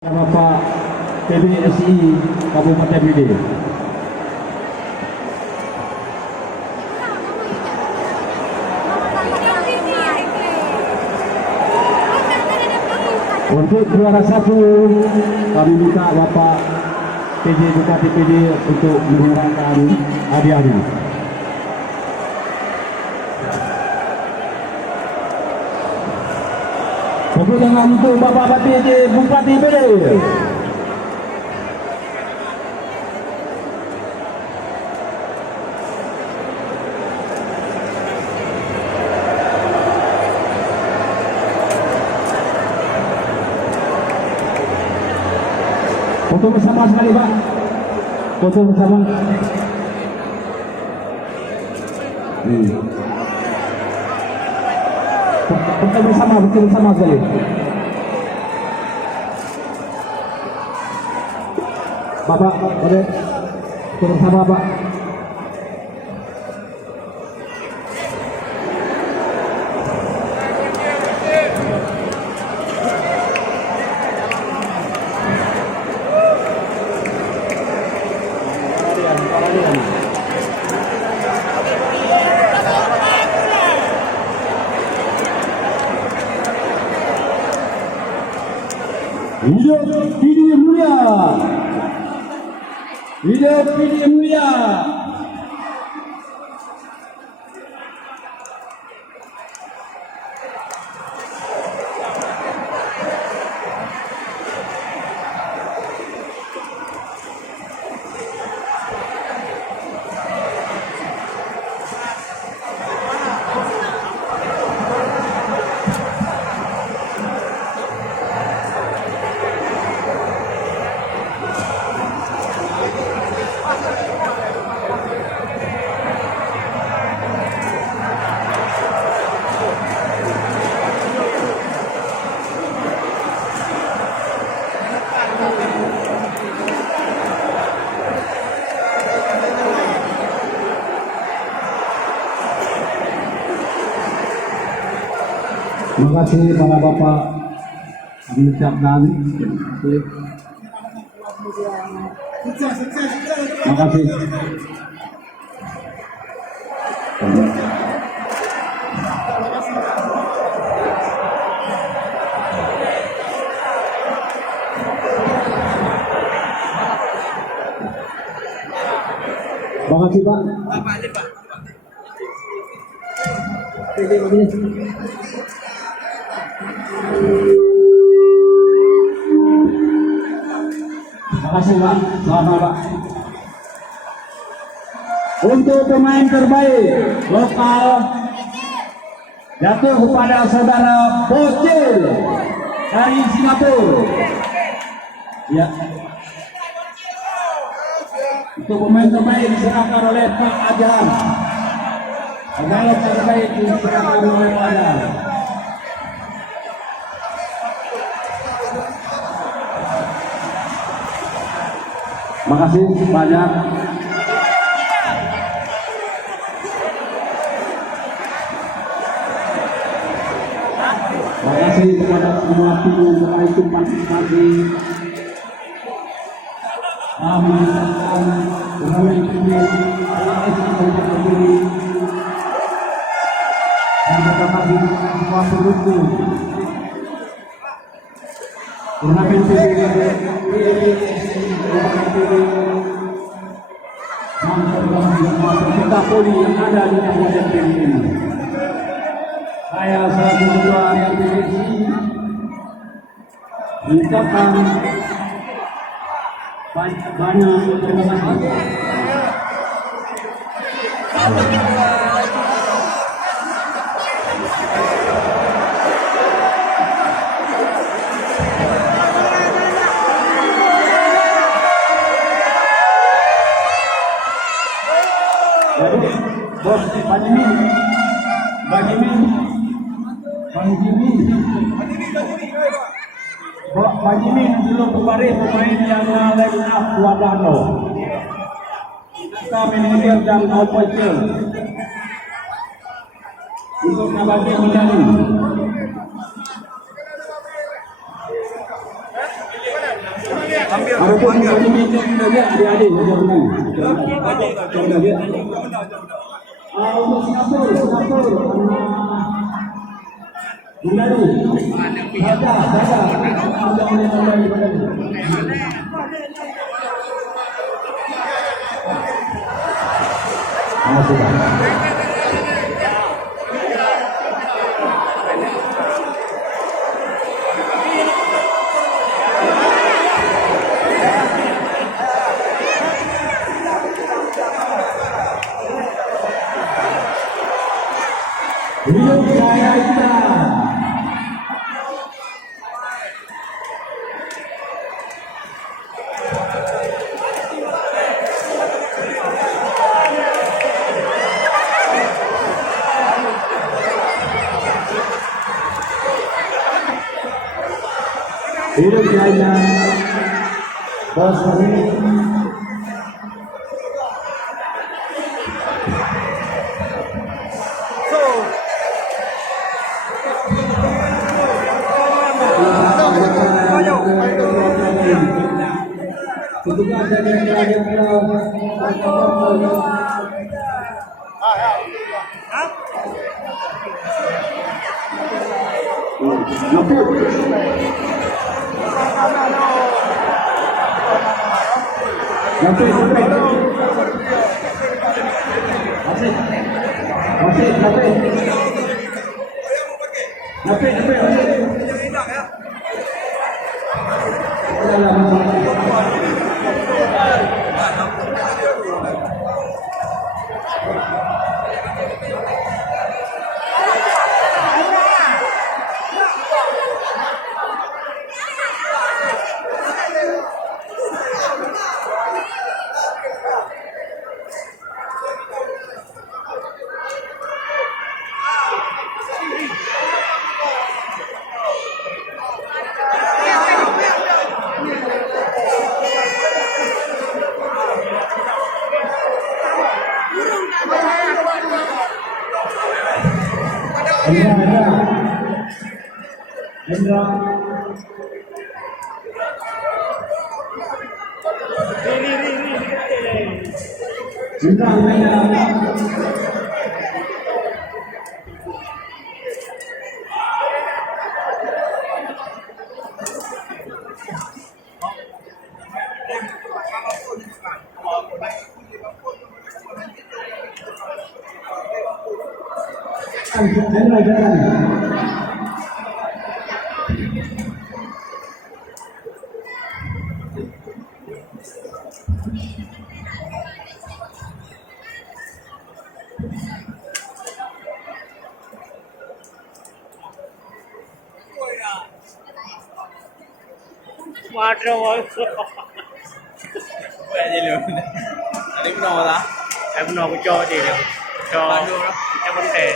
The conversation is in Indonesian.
Bapak PBSI Kabupaten BD. Untuk juara satu kami minta Bapak PJ Bupati PD untuk menyerahkan hadiahnya. Tepuk tangan untuk Bapak PJ Bupati PD. Foto bersama sekali Pak. Foto bersama. Foto bersama sekali. Bapak, boleh foto bersama Pak. Hidup PD Mulia. Hidup PD Mulia. Terima kasih para Bapak kami ucapkan terima kasih. Terima kasih Pak. Terima kasih Pak. Selamat Pak. Untuk pemain terbaik lokal jatuh kepada saudara Bocil dari Singapura. Ya. Untuk pemain terbaik diserahkan oleh Pak Ajan. Pemain terbaik diserahkan oleh Pak Ajan. Terima kasih banyak. Terima kasih kepada semua tim yang telah ikut partisipasi. Kami mengucapkan pegawai publik dan terima kasih kepada semua pendukung turnamen peserta poli yang ada di Kabupaten BD. Saya selaku ketua PBSI mengucapkan banyak terima kasih. Jadi, Bos Pak Jimin belum kemarin pemain yang line up Wadano. Kita manajer dan operator untuk nabati medali. Ada pun yang ini dia adik-adik saja menang. Coba dia. Untuk Singapura. Bundari. Saja. Hidup jaya kita. Hidup jaya. Bos ini. Water vậy gì luôn anh biết nồi đó em nồi cho gì được cho vấn đề